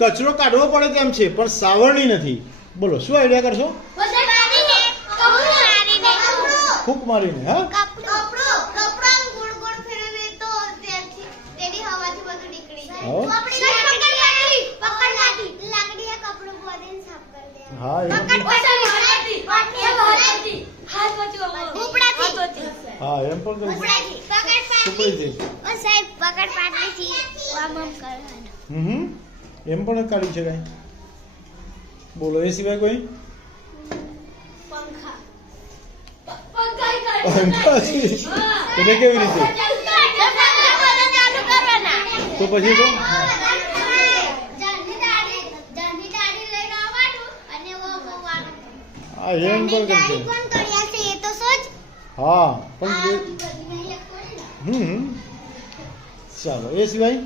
કચરો કાઢવો પડે તેમ છે પણ સાવરણી નથી. બોલો શું આઈડિયા કરશો? ફૂંક મારીને. હા હા એમ પણ કરી એમ પણ કાઢી શકાય. બોલો એ સિવાય કોઈ? એટલે કેવી રીતે? તો પછી તો હા એમ પણ કરી હા પણ ચાલો એ સિવાય